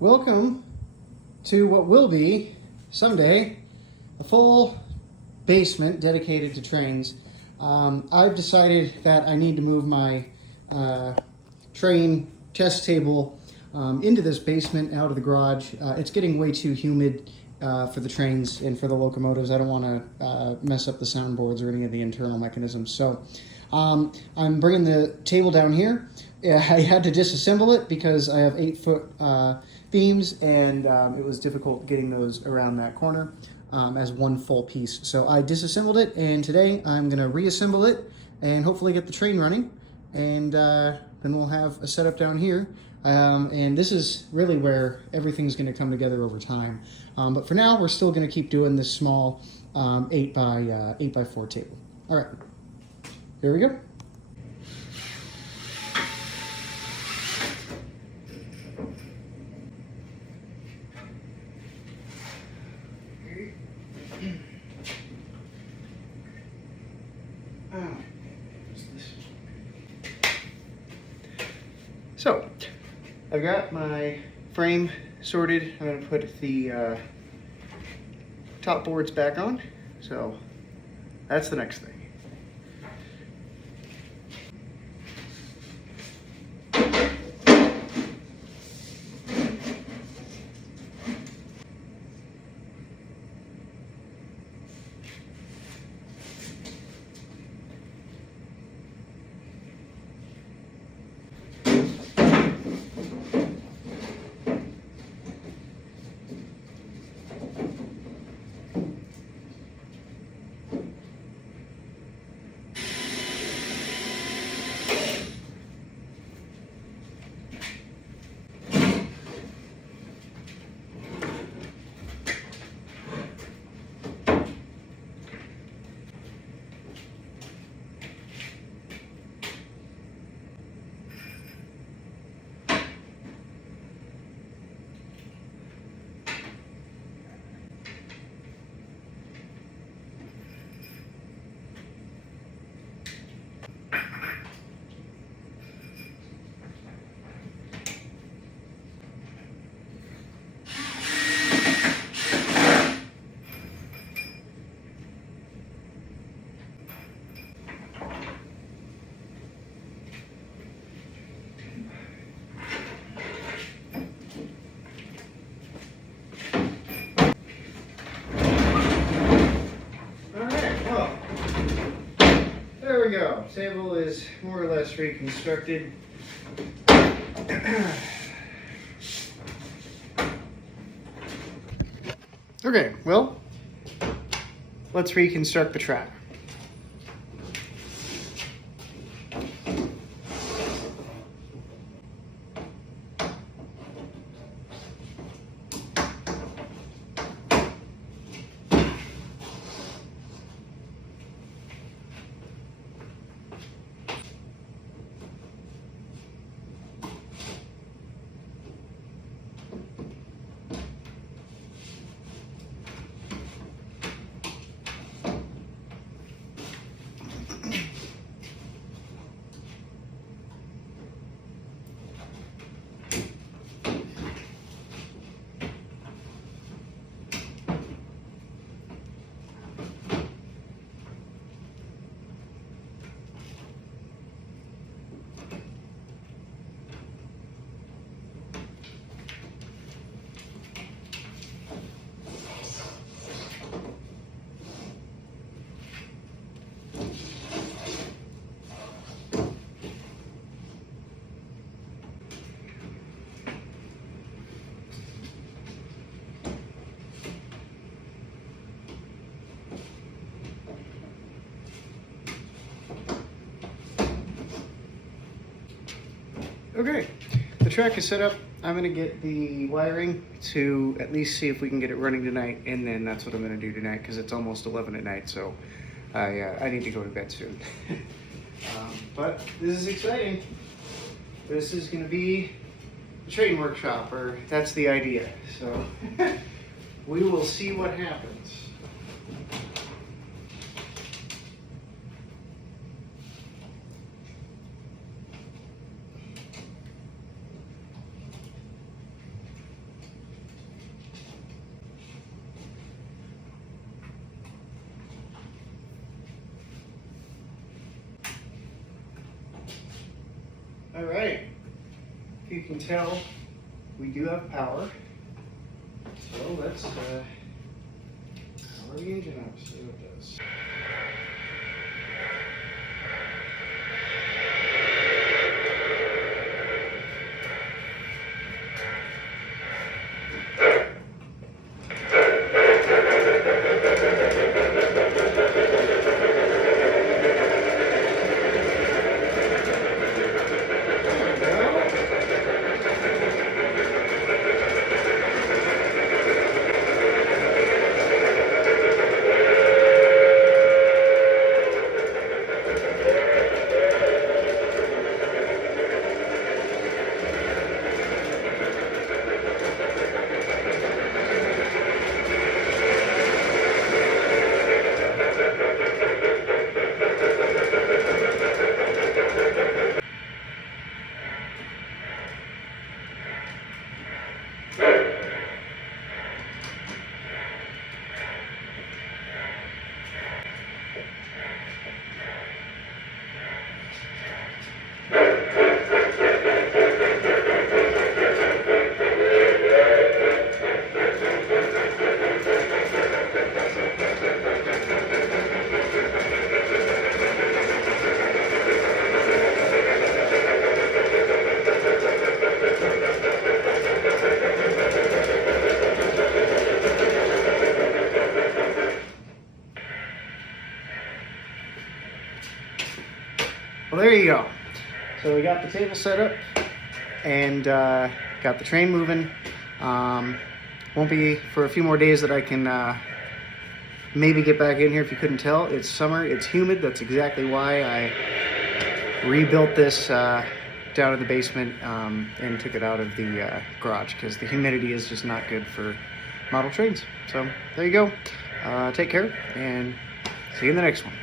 Welcome to what will be, someday, a full basement dedicated to trains. I've decided that I need to move my train test table into this basement out of the garage. It's getting way too humid for the trains and for the locomotives. I don't want to mess up the soundboards or any of the internal mechanisms. So I'm bringing the table down here. I had to disassemble it because I have 8-foot beams, and it was difficult getting those around that corner as one full piece. So I disassembled it, and today I'm going to reassemble it and hopefully get the train running, and then we'll have a setup down here. And this is really where everything's going to come together over time. But for now, we're still going to keep doing this small 8 by 4 table. All right, here we go. So, I've got my frame sorted. I'm going to put the top boards back on. So, that's the next thing. There we go. Table is more or less reconstructed. Okay, well, let's reconstruct the track. Okay, the track is set up. I'm gonna get the wiring to at least see if we can get it running tonight, and then that's what I'm gonna do tonight because it's almost 11 at night, so I need to go to bed soon. But this is exciting. This is gonna be a train workshop, or that's the idea. So we will see what happens. can tell, we do have power. So let's power the engine up, see what it does. Well, there you go. So we got the table set up and got the train moving. Won't be for a few more days that I can maybe get back in here. If you couldn't tell, it's summer, it's humid. That's exactly why I rebuilt this down in the basement and took it out of the garage, because the humidity is just not good for model trains. So there you go. Take care and see you in the next one.